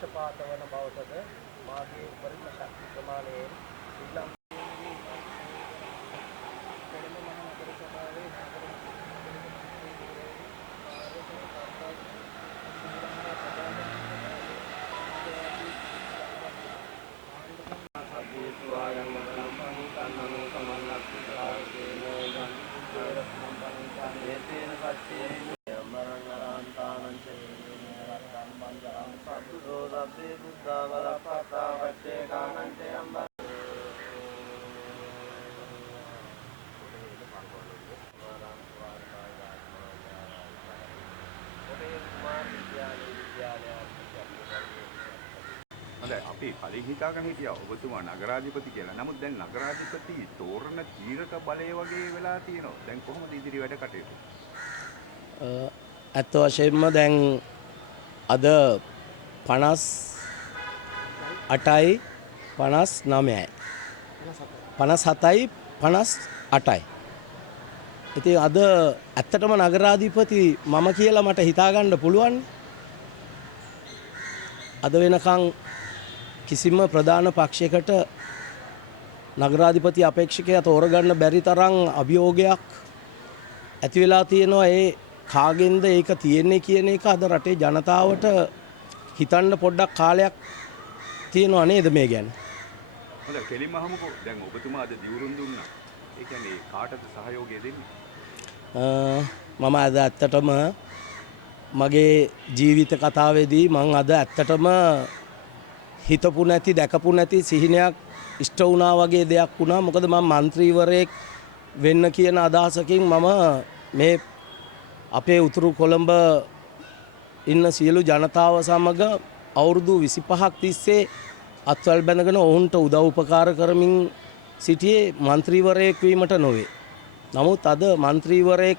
පක්ෂපාත වන බවටද මාගේ උපරිම ශක්ති ප්‍රමාණයෙන් ශ්‍රී ලංකාවේ කොළඹ මහ නගර සභාවේ අපි කලින් හිතාගෙන හිටියා ඔබතුමා නගරාධිපති කියලා. නමුත් දැන් නගරාධිපති තෝරන තීරක බලය වගේ වෙලා තියෙනවා. දැන් කොහොමද ඉදිරි වැඩ කටයුතු? ඇත්ත වශයෙන්ම දැන් අද 58යි 59යි 57යි 58යි. ඉතින් අද ඇත්තටම නගරාධිපති මම කියලා මට හිතාගන්න පුළුවන්. අද වෙනකන් කිසිම ප්‍රධාන පක්ෂයකට නගරාධිපති අපේක්ෂකයා තෝරගන්න බැරි තරම් අභියෝගයක් ඇති වෙලා තියෙනවා. ඒ කාගෙන්ද ඒක තියෙන්නේ කියන එක අද රටේ ජනතාවට හිතන්න පොඩ්ඩක් කාලයක් තියෙනවා නේද මේ ගැන? හොඳයි කෙලින්ම අහමුකෝ. දැන් ඔබතුමා අද දිවුරුම් දුන්නා. ඒ කියන්නේ කාටද සහයෝගය දෙන්නේ? මම අද ඇත්තටම මගේ ජීවිත කතාවේදී මං අද ඇත්තටම හිතපු නැති දැකපු නැති සිහිනයක් ඉෂ්ට වුණා වගේ දෙයක් වුණා. මොකද මම മന്ത്രിවරයෙක් වෙන්න කියන අදහසකින් මම මේ අපේ උතුරු කොළඹ ඉන්න සියලු ජනතාව සමග අවුරුදු 25ක් තිස්සේ අත්වල් බැඳගෙන ඔවුන්ට උදව් උපකාර කරමින් සිටියේ മന്ത്രിවරයෙක් වීමට නොවේ. නමුත් අද മന്ത്രിවරයෙක්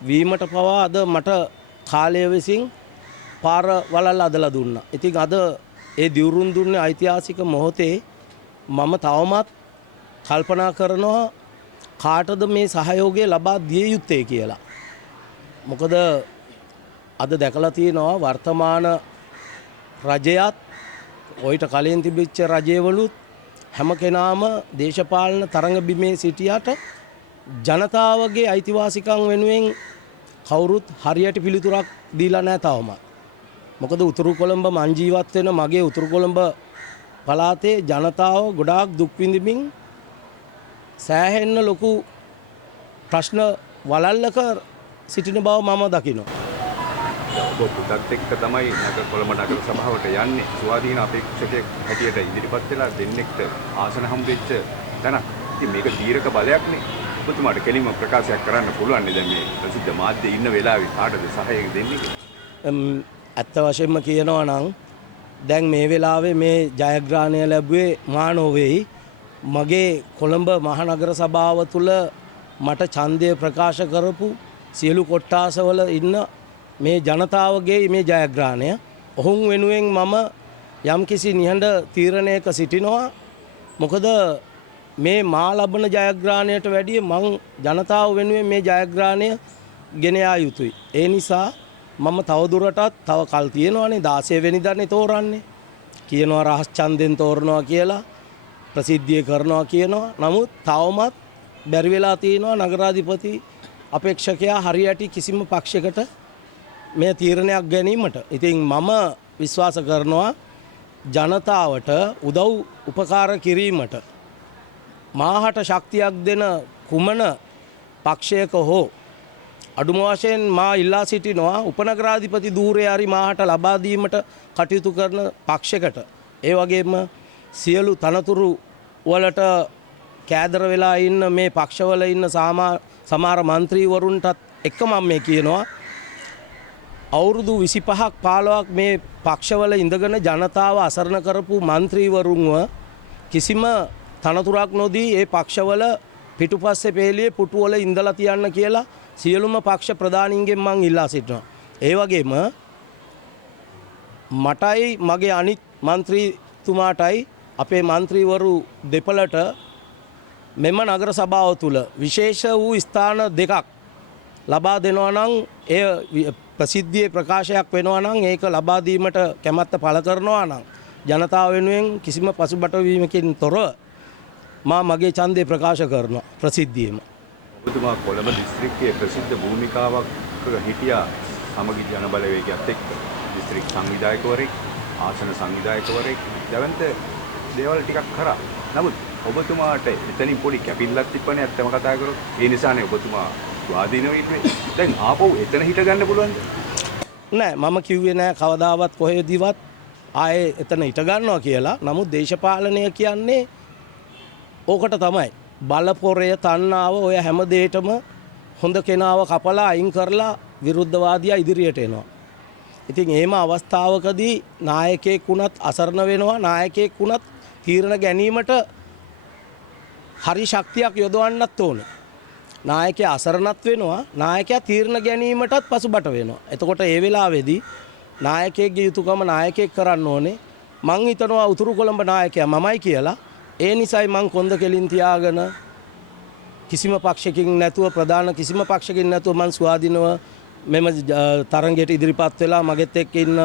වීමට පවා අද මට කාලය විසින් පාර වලල් අදලා දුන්නා. ඉතින් අද ඒ දිවුරුම් දුන්නේ ඓතිහාසික මොහොතේ මම තවමත් කල්පනා කරනවා කාටද මේ සහයෝගය ලබා දිය යුත්තේ කියලා. මොකද අද දැකලා තියෙනවා වර්තමාන රජයත් ඔයිට කලින් තිබිච්ච රජයවලුත් හැම කෙනාම දේශපාලන තරඟ බිමේ සිටියට ජනතාවගේ අයිතිවාසිකම් වෙනුවෙන් කවුරුත් හරියට පිළිතුරක් දීලා නැහැ තවමත්. මොකද උතුරු කොළඹ මං ජීවත් වෙන මගේ උතුරු කොළඹ පළාතේ ජනතාව ගොඩාක් දුක් විඳින්මින් සෑහෙන්න ලොකු ප්‍රශ්න වලල්ලක සිටින බව මම දකිනවා. ඔබ පුතත් එක්ක තමයි කොළඹ නගර සභාවට යන්නේ. ස්වාධීන අපේක්ෂකයෙක් හැටියට ඉදිරිපත් වෙලා දෙන්නෙක්ට ආසන හම්බෙච්ච තැනක්. ඉතින් මේක තීරක බලයක් නේ. ඔබතුමාට කෙලින්ම ප්‍රකාශයක් කරන්න පුළුවන් නේද මේ ප්‍රසිද්ධ මාධ්‍ය ඉන්න වෙලාවේ කාටද සහාය දෙන්නේ කියලා? ඇත්ත වශයෙන්ම කියනවා නම් දැන් මේ වෙලාවේ මේ ජයග්‍රහණය ලැබුවේ මා නොවේයි. මගේ කොළඹ මහනගර සභාව තුළ මට ඡන්දය ප්‍රකාශ කරපු සියලු කොට්ටාසවල ඉන්න මේ ජනතාවගේ මේ ජයග්‍රහණය. ඔවුන් වෙනුවෙන් මම යම්කිසි නිහඬ තීරණයක සිටිනවා. මොකද මේ මා ලබන ජයග්‍රහණයට වැඩිය මං ජනතාව වෙනුවෙන් මේ ජයග්‍රහණය ගෙන යා යුතුයි. ඒ නිසා මම තවදුරටත් තව කල් තියෙනවානේ 16 වෙනිදානේ තෝරන්නේ. කියනවා රහස් ඡන්දෙන් තෝරනවා කියලා ප්‍රසිද්ධිය කරනවා කියනවා. නමුත් තවමත් බැරි වෙලා තියෙනවා නගරාධිපති අපේක්ෂකයා හරියට කිසිම පක්ෂයකට මේ තීරණයක් ගැනීමට. ඉතින් මම විශ්වාස කරනවා ජනතාවට උදව් උපකාර කිරීමට මාහට ශක්තියක් දෙන කුමන පක්ෂයක හෝ අඩුම වශයෙන් මා ඉල්ලා සිටිනවා උපනගරාධිපති ධූරය හරි මාහට ලබා දීමට කටයුතු කරන පක්ෂයකට. ඒ වගේම සියලු තනතුරු වලට කෑදර වෙලා ඉන්න මේ පක්ෂවල ඉන්න සමහර മന്ത്രിවරුන්ටත් එක්ක මම මේ කියනවා අවුරුදු 25ක් 15ක් මේ පක්ෂවල ඉඳගෙන ජනතාව අසරණ කරපු മന്ത്രിවරුන්ව කිසිම තනතුරක් නොදී ඒ පක්ෂවල පිටුපස්සේ පෙළියේ පුටුවල ඉඳලා තියන්න කියලා සියලුම පක්ෂ ප්‍රධානීන්ගෙන් මං ඉල්ලා සිටිනවා. ඒ වගේම මටයි මගේ අනිත් മന്ത്രിතුමාටයි අපේ മന്ത്രിවරු දෙපළට මෙම නගර සභාව තුළ විශේෂ වූ ස්ථාන දෙකක් ලබා දෙනවා නම් එය ප්‍රසිද්ධියේ ප්‍රකාශයක් වෙනවා නම් ඒක ලබා දීමට කැමැත්ත පළ කරනවා නම් ජනතාව වෙනුවෙන් කිසිම පසුබට තොරව මා මගේ ඡන්දය ප්‍රකාශ කරනවා ප්‍රසිද්ධියේම. ඔබතුමා කොළඹ දිස්ත්‍රික්කයේ ප්‍රසිද්ධ භූමිකාවක් හිටියා සමගි ජන බලවේගයත් එක්ක. දිස්ත්‍රික් සංවිධායකවරයෙක්, ආසන සංවිධායකවරයෙක්, දැවන්ත දේවල් ටිකක් කරා. නමුත් ඔබතුමාට එතනින් පොඩි කැපිල්ලක් තිබ්බනේ ඇත්තම කතා කරොත්. ඒ නිසානේ ඔබතුමා ස්වාධීනව ඉන්නේ. දැන් ආපහු එතන හිට ගන්න පුළුවන්ද? නෑ මම කිව්වේ නෑ කවදාවත් කොහෙදීවත් ආයේ එතන හිට ගන්නවා කියලා. නමුත් දේශපාලනය කියන්නේ ඕකට තමයි. බලපොරය තණ්හාව ඔය හැම දෙයකම හොඳ කෙනාව කපලා අයින් කරලා විරුද්ධවාදියා ඉදිරියට එනවා. ඉතින් එහෙම අවස්ථාවකදී නායකයෙක් වුණත් අසරණ වෙනවා. නායකයෙක් වුණත් තීරණ ගැනීමට හරි ශක්තියක් යොදවන්නත් ඕනේ. නායකයා අසරණත් වෙනවා. නායකයා තීරණ ගැනීමටත් පසුබට වෙනවා. එතකොට ඒ වෙලාවේදී නායකයෙක්ගේ යුතුයකම නායකයෙක් කරන්න ඕනේ. මං හිතනවා උතුරු කොළඹ නායකයා මමයි කියලා. ඒ නිසයි මං කොන්ද කෙලින් තියාගෙන කිසිම පක්ෂකින් නැතුව ප්‍රධාන කිසිම පක්ෂකින් නැතුව මං ස්වාධීනව මෙම තරඟයට ඉදිරිපත් වෙලා මගෙත් එක්ක ඉන්න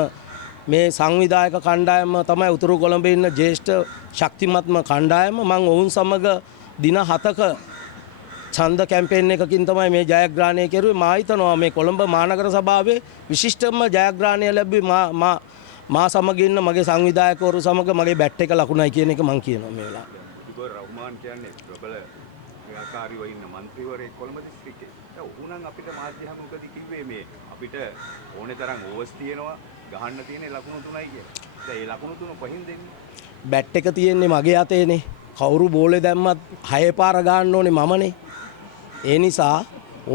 මේ සංවිධායක කණ්ඩායම තමයි උතුරු කොළඹේ ඉන්න ජ්‍යෙෂ්ඨ ශක්තිමත්ම කණ්ඩායම. මං ඔවුන් සමග දින 7ක ඡන්ද කැම්පේන් එකකින් තමයි මේ ජයග්‍රහණය කෙරුවේ. මා හිතනවා මේ කොළඹ මහනගර සභාවේ විශිෂ්ටම ජයග්‍රහණය ලැබුවේ මා සමග ඉන්න මගේ සංවිධායකවරු සමග මගේ බැට් එක ලකුණයි කියන එක මං කියනවා මේ වෙලාවේ. මුජිබුර් රහ්මාන් කියන්නේ ප්‍රබල ක්‍රියාකාරීව ඉන්න മന്ത്രിවරයෙක් කොළඹ දිස්ත්‍රික්කේ. දැන් උණන් අපිට මාධ්‍ය හමුවකදී කිව්වේ මේ අපිට ඕනේ තරම් ඕවර්ස් තියෙනවා ගහන්න තියෙන ලකුණු 3යි කියලා. දැන් මේ ලකුණු 3 කොහෙන්ද එන්නේ? බැට් එක තියෙන්නේ මගේ අතේනේ. කවුරු බෝලේ දැම්මත් 6 පාර ගන්න ඕනේ මමනේ. ඒ නිසා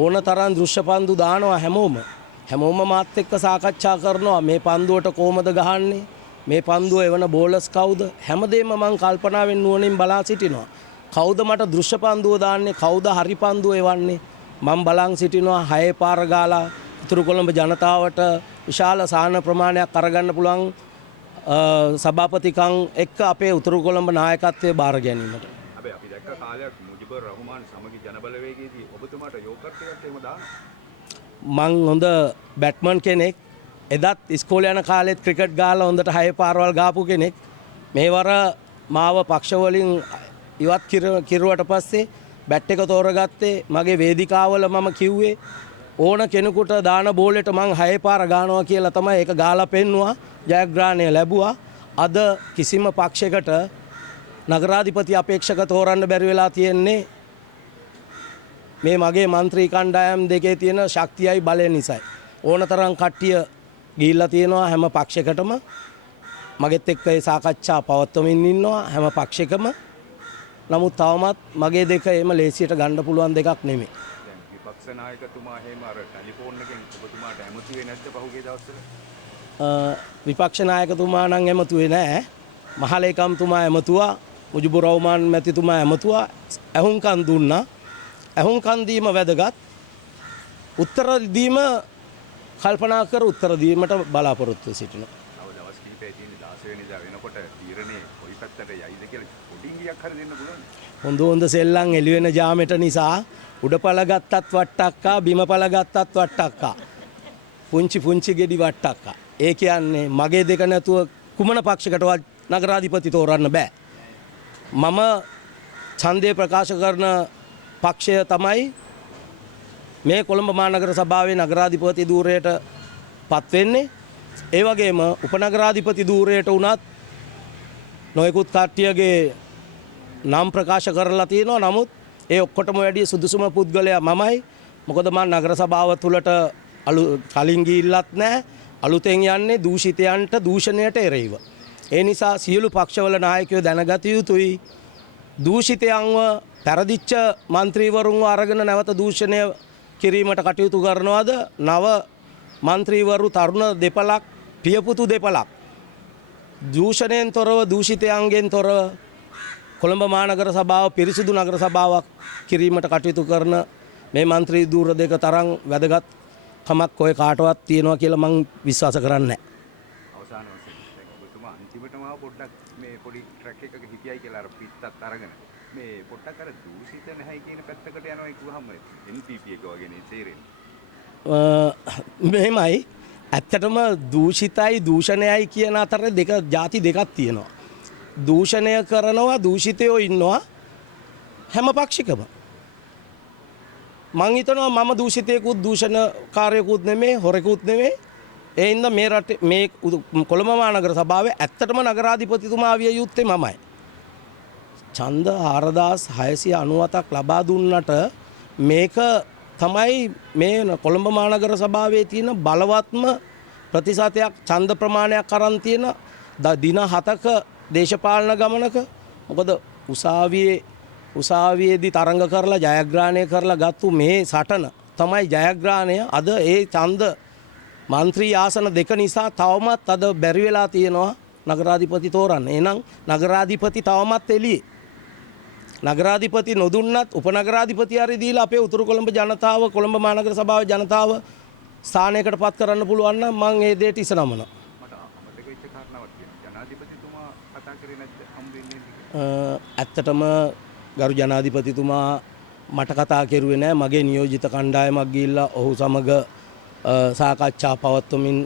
ඕන තරම් දෘශ්‍ය පන්දු දානවා හැමෝම මාත් එක්ක සාකච්ඡා කරනවා මේ පන්දුවට කොහමද ගහන්නේ, මේ පන්දුව එවන බෝලර්ස් කවුද, හැමදේම මම කල්පනාවෙන් නුවණින් බලා සිටිනවා. කවුද මට දෘශ්‍ය පන්දුව දාන්නේ, කවුද හරි පන්දුව එවන්නේ මම බලන් සිටිනවා. 6 පාර ගාලා උතුරු කොළඹ ජනතාවට විශාල සාහන ප්‍රමාණයක් අරගන්න පුළුවන් සභාපතිකම් එක්ක අපේ උතුරු කොළඹ නායකත්වයේ බාර ගැනීමට. හැබැයි අපි දැක්ක කාලයක් මුජිබුර් රහ්මාන් සමගි ජන බලවේගයේදී ඔබතුමාට යෝගකත්වයක් එහෙම දානවා. මං හොඳ බැට්මන් කෙනෙක්. එදත් ඉස්කෝලේ යන කාලෙත් ක්‍රිකට් ගාලා හොඳට 6 පාරවල් ගාපු කෙනෙක්. මේවර මාව පක්ෂවලින් ඉවත් කිරුවට පස්සේ බැට් එක තෝරගත්තේ මගේ වේදිකාවල මම කිව්වේ ඕන කෙනෙකුට දාන බෝලෙට මං 6 පාර ගානවා කියලා තමයි ඒක ගාලා පෙන්නුවා. ජයග්‍රහණය ලැබුවා. අද කිසිම පක්ෂයකට නගරාධිපති අපේක්ෂක තෝරන්න බැරි වෙලා තියෙන්නේ මේ මගේ മന്ത്രി කණ්ඩායම් දෙකේ තියෙන ශක්තියයි බලය නිසායි. ඕනතරම් කට්ටිය ගිහිල්ලා තියෙනවා හැම පක්ෂයකටම. මගෙත් එක්ක ඒ සාකච්ඡා පවත්වමින් ඉන්නවා හැම පක්ෂයකම. නමුත් තවමත් මගේ දෙක එහෙම ලේසියට ගන්න පුළුවන් දෙකක් නෙමෙයි. දැන් විපක්ෂ නායකතුමා එහෙම අර ටෙලිෆෝන් එකෙන් ඔබතුමාට ඇමතුවේ නැද්ද පහුගිය දවස්වල? විපක්ෂ නායකතුමා නම් ඇමතුවේ නැහැ. මහලේකම්තුමා ඇමතුවා. මුජිබුර් රහ්මාන් මැතිතුමා ඇමතුවා. ඇහුම්කන් දුන්නා. ඇහුම්කන් දීම වැදගත්. උත්තර දීම කල්පනා කර උත්තර දීමට බලාපොරොත්තු සිටිනවා. තව දවස් කිහිපයක් තියෙන 16 වෙනිදා වෙනකොට තීරණේ කොයි පැත්තට යයිද කියලා පොඩි ඉඟියක් හරි දෙන්න පුළුවන්. හොඳ සෙල්ලම් එළි වෙන ජාමෙට නිසා උඩපළ ගත්තත් වට්ටක්කා බිමපළ ගත්තත් වට්ටක්කා. පුංචි ගෙඩි වට්ටක්කා. ඒ කියන්නේ මගේ දෙක නැතුව කුමන පක්ෂයකටවත් නගරාධිපති තෝරන්න බෑ. මම ඡන්දය ප්‍රකාශ කරන පක්ෂය තමයි මේ කොළඹ මහනගර සභාවේ නගරාධිපති ධූරයට පත් වෙන්නේ. ඒ වගේම උපනගරාධිපති ධූරයට උනත් නොයෙකුත් කට්ටියගේ නම් ප්‍රකාශ කරලා තියෙනවා. නමුත් ඒ ඔක්කොටම වැඩිය සුදුසුම පුද්ගලයා මමයි. මොකද මම නගර සභාව තුලට කලින් ගිහිල්ලත් නැහැ. අලුතෙන් යන්නේ දූෂිතයන්ට දූෂණයට එරෙහිව. ඒ නිසා සියලු පක්ෂවල නායකයෝ දැනගත යුතුයි දූෂිතයන්ව පෙරදිච්ච മന്ത്രിවරුන්ව අරගෙන නැවත දූෂණය කිරීමට කටයුතු කරනවාද නව മന്ത്രിවරු තරුණ දෙපළක් පියපුතු දෙපළක් දූෂණයෙන් තොරව දූෂිතයන්ගෙන් තොරව කොළඹ මහනගර සභාව පිරිසිදු නගර සභාවක් කිරීමට කටයුතු කරන මේ മന്ത്രി ධූර දෙක තරම් වැදගත් කමක් ඔය කාටවත් තියෙනවා කියලා මම විශ්වාස කරන්නේ නැහැ. අවසාන වශයෙන් දැන් ඔබතුමා අන්තිමටම පොඩ්ඩක් මේ පොඩි ට්‍රැක් එකක හිටියයි කියලා අර පිටත් අරගෙන මේ පොඩ්ඩක් අර දූෂිත නැහැ කියන පැත්තකට යනවා කිව්වහම NPP එක වගේ නේ තේරෙන්නේ. මෙහෙමයි ඇත්තටම දූෂිතයි දූෂණයයි කියන අතර දෙක ಜಾති දෙකක් තියෙනවා. දූෂණය කරනවා දූෂිතයෝ ඉන්නවා හැම පක්ෂිකම. මං හිතනවා මම දූෂිතයෙකුත් දූෂණකාරයෙකුත් නෙමෙයි හොරෙකුත් නෙමෙයි. ඒ හින්දා මේ රටේ මේ කොළඹ මහනගර සභාවේ ඇත්තටම නගරාධිපතිතුමා විය යුත්තේ මමයි. ඡන්ද 4697ක් ලබා දුන්නට මේක තමයි මේ කොළඹ මහනගර සභාවේ තියෙන බලවත්ම ප්‍රතිශතයක් ඡන්ද ප්‍රමාණයක් අරන් තියෙන දින 7ක දේශපාලන ගමනක. මොකද උසාවියේදී තරඟ කරලා ජයග්‍රහණය කරලා ගත්තු මේ සටන තමයි ජයග්‍රහණය. අද ඒ ඡන්ද මන්ත්‍රී ආසන දෙක නිසා තවමත් අද බැරි වෙලා තියෙනවා නගරාධිපති තෝරන්න. එහෙනම් නගරාධිපති තවමත් එළියේ. නගරාධිපති නොදුන්නත් උපනගරාධිපති හරි දීලා අපේ උතුරු කොළඹ ජනතාව කොළඹ මහනගර සභාවේ ජනතාව ස්ථානයකට පත් කරන්න පුළුවන් නම් මම ඒ දෙයට ඉසනමනවා. මට අමතක වෙච්ච කාරණාවක් තියෙනවා. ජනාධිපතිතුමා කතා කරේ නැද්ද හම් වෙන්නේ? ඇත්තටම ගරු ජනාධිපතිතුමා මට කතා කෙරුවේ නැහැ. මගේ නියෝජිත කණ්ඩායමක් ගිහිල්ලා ඔහු සමග සාකච්ඡා පවත්වමින්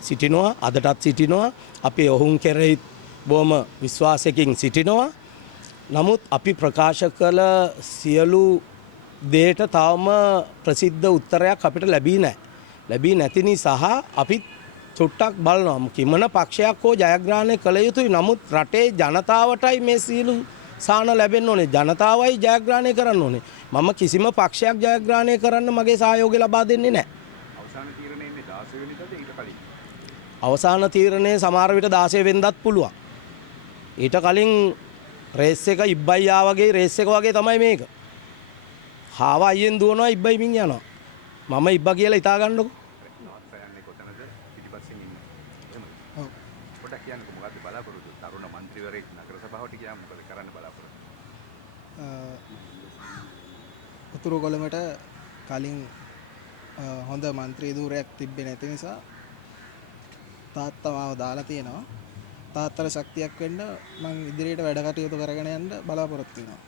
සිටිනවා. අදටත් සිටිනවා. අපි ඔවුන් කෙරෙහි බොහොම විශ්වාසයකින් සිටිනවා. නමුත් අපි ප්‍රකාශ කළ සියලු දේට තවම ප්‍රසිද්ධ උත්තරයක් අපිට ලැබී නැහැ. ලැබී නැති නිසා අපි චුට්ටක් බලනවා. කිමන පක්ෂයක් හෝ ජයග්‍රහණය කළ යුතුයි. නමුත් රටේ ජනතාවටයි මේ සියලු සාන ලැබෙන්න ඕනේ. ජනතාවයි ජයග්‍රහණය කරන්න ඕනේ. මම කිසිම පක්ෂයක් ජයග්‍රහණය කරන්න මගේ සහයෝගය ලබා දෙන්නේ නැහැ. අවසාන තීරණය ඉන්නේ 16 වෙනිදාද ඊට කලින්? අවසාන තීරණය සමහර විට 16 වෙනිදාත් පුළුවන්. ඊට කලින් රේස් එක ඉබ්බයියා වගේ රේස් එක වගේ තමයි මේක. හාව අයියෙන් දුවනවා ඉබ්බයි මින් යනවා. මම ඉබ්බා කියලා හිතා ගන්නකො. නවත්තයන්නේ කොතනද? පිටිපස්සෙන් ඉන්නේ. එහෙමද? ඔව්. පොඩක් කියන්නකෝ මොකද්ද බලාපොරොත්තු? තරුණ മന്ത്രിවරයෙක් නගර සභාවට ගියාම මොකද කරන්න බලාපොරොත්තු? උතුරු කොළඹට කලින් හොඳ മന്ത്രി ධූරයක් තිබ්බේ නැති නිසා තාත්තා මාව දාලා තියෙනවා. තාත්තට ශක්තියක් වෙන්න මම ඉදිරියට වැඩ කටයුතු කරගෙන යන්න බලාපොරොත්තු වෙනවා.